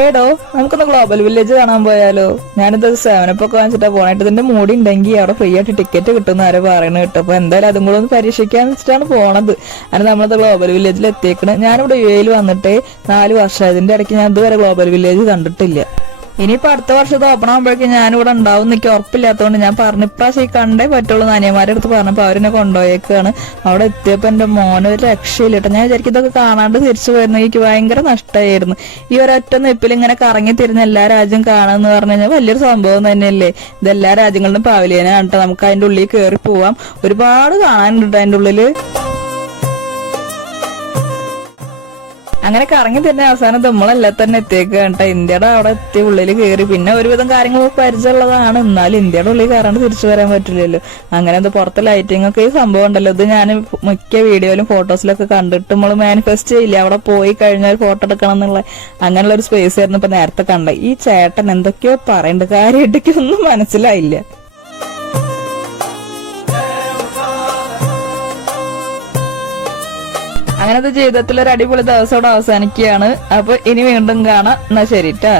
ഏടോ നമുക്കൊന്ന് global village കാണാൻ പോയാലോ? ഞാനിത് 7up ഒക്കെ വാങ്ങിച്ചിട്ടാ പോണായിട്ട്. ഇതിന്റെ മൂടി ഉണ്ടെങ്കിൽ അവിടെ ഫ്രീ ആയിട്ട് ടിക്കറ്റ് കിട്ടുന്ന ആരോ പറയണ കേട്ടോ. അപ്പൊ എന്തായാലും അതും കൂടെ ഒന്ന് പരീക്ഷിക്കാന്ന് വെച്ചിട്ടാണ് പോണത്. അങ്ങനെ നമ്മളത് ഗ്ലോബൽ വില്ലേജിൽ എത്തിയേക്കണ്. ഞാനിവിടെ UAE വന്നിട്ട് 4 വർഷം. ഇതിന്റെ ഇടയ്ക്ക് ഞാൻ ഇതുവരെ ഗ്ലോബൽ വില്ലേജ് കണ്ടിട്ടില്ല. ഇനിയിപ്പോ അടുത്ത വർഷത്തെ ഓപ്പൺ ആകുമ്പോഴേക്കും ഞാനിവിടെ ഉണ്ടാവും എനിക്ക് ഉറപ്പില്ലാത്തതുകൊണ്ട് ഞാൻ പറഞ്ഞു ഇപ്രാവശ്യം ഈ കണ്ടേ പറ്റുള്ളൂ. അനിയന്മാരുടെ അടുത്ത് പറഞ്ഞപ്പോ അവരെന്നെ കൊണ്ടുപോയേക്കാണ്. അവിടെ എത്തിയപ്പോ എന്റെ മോനൊരു രക്ഷയില്ല കേട്ടോ. ഞാൻ വിചാരിക്കും ഇതൊക്കെ കാണാണ്ട് തിരിച്ചു പോയിരുന്നു. എനിക്ക് ഭയങ്കര നഷ്ടമായിരുന്നു. ഈ ഒരൊറ്റ നെപ്പിൽ ഇങ്ങനെ കറങ്ങി തിരിഞ്ഞ് എല്ലാ രാജ്യം കാണാന്ന് പറഞ്ഞു കഴിഞ്ഞാൽ വലിയൊരു സംഭവം തന്നെയല്ലേ. ഇതെല്ലാ രാജ്യങ്ങളിലും പവലിയനാണ് കേട്ടോ. നമുക്ക് അതിന്റെ ഉള്ളിൽ കയറി പോവാം. ഒരുപാട് കാണാനുണ്ട് അതിന്റെ ഉള്ളില്. അങ്ങനെ കറങ്ങി തന്നെ അവസാനം നമ്മളെല്ലാം തന്നെ എത്തിയേക്ക് കേട്ടോ. ഇന്ത്യയുടെ അവിടെ എത്തി ഉള്ളിൽ കയറി. പിന്നെ ഒരുവിധം കാര്യങ്ങളൊക്കെ പരിചയമുള്ളതാണ്. എന്നാലും ഇന്ത്യയുടെ ഉള്ളിൽ കയറാണ്ട് തിരിച്ചു വരാൻ പറ്റില്ലല്ലോ. അങ്ങനെ അത് പുറത്തെ ലൈറ്റിംഗ് ഒക്കെ ഈ സംഭവം ഉണ്ടല്ലോ. ഇത് ഞാൻ മിക്ക വീഡിയോയിലും ഫോട്ടോസിലൊക്കെ കണ്ടിട്ട് നമ്മൾ മാനിഫെസ്റ്റ് ചെയ്യില്ല അവിടെ പോയി കഴിഞ്ഞാൽ ഫോട്ടോ എടുക്കണം എന്നുള്ള അങ്ങനെയുള്ള ഒരു സ്പേസ് ആയിരുന്നു ഇപ്പൊ നേരത്തെ കണ്ടത്. ഈ ചേട്ടൻ എന്തൊക്കെയോ പറയുന്നുണ്ട്, കാര്യമായിട്ടൊക്കെ ഒന്നും മനസ്സിലായില്ല. അങ്ങനത്തെ ജീവിതത്തിൽ ഒരു അടിപൊളി ദിവസം അവിടെ അവസാനിക്കുകയാണ്. അപ്പൊ ഇനി വീണ്ടും കാണാം. എന്നാ ശരി ട്ടാ.